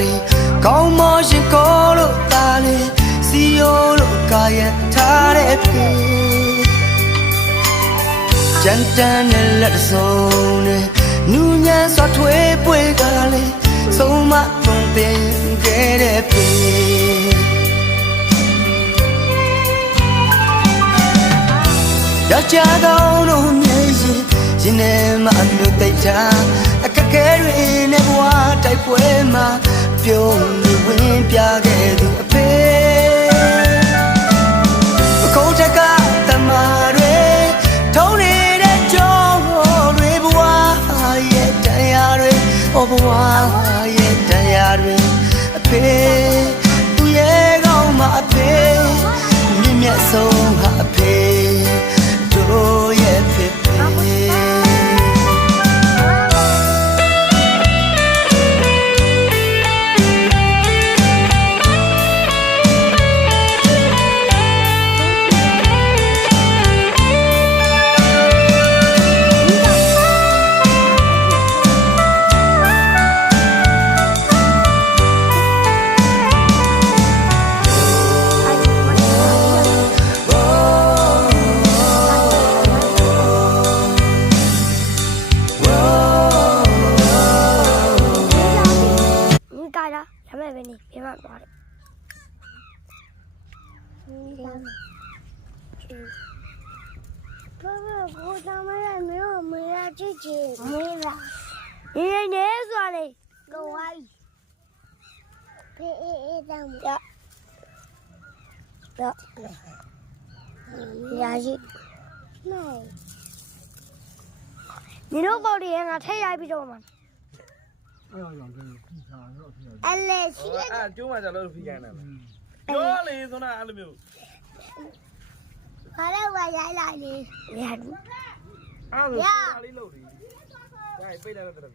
လေကောင်းမရှိကိုလို့တာလေစီယိုလို့ကာရထားတဲ့ဖေကြမ်းတမ်းတဲ့လက်စုံနဲ့နူးညံ့စွာထွေးပွေကလေဆုံးမသွန်သင်ခဲ့တဲ့ဖေယောက်ျားကောင်းတို့မျက်ရည်ရင်ထဲမှာအမျိုးသိချာအခက်ခဲတွေနဲ့ဘဝတိုက်ပွဲမှာပြုံးနေဝင်ပြခဲ့သူအဖေပကုတ်တကတမတွေထုံးနေတဲ့ကြောတွေဘဝရဲ့တရားတွေဘဝရဲ့တရားတွေအဖေသူရဲ့ကောင်းမှာအဖေမြင့်မြတ်ဆုံးဟာအဖေတို့ရဲ့ဖြစ်别乱抓的。哥哥，我他们也没有自己没了。你说的，给我陪他们。呀是。没。你都搞的呀？太压逼着嘛。အဲ့လေရှိ အဲ့ကျိုးမှကြလို့ဖိခိုင်းတယ်ပြောလေဆိုတော့အဲ့လိုမျိုး ခါတော့ဝါရိုက်လိုက်လေ 呀，အဲ့လိုလေးလုပ်တယ်ဒါပိတ်တယ်တော့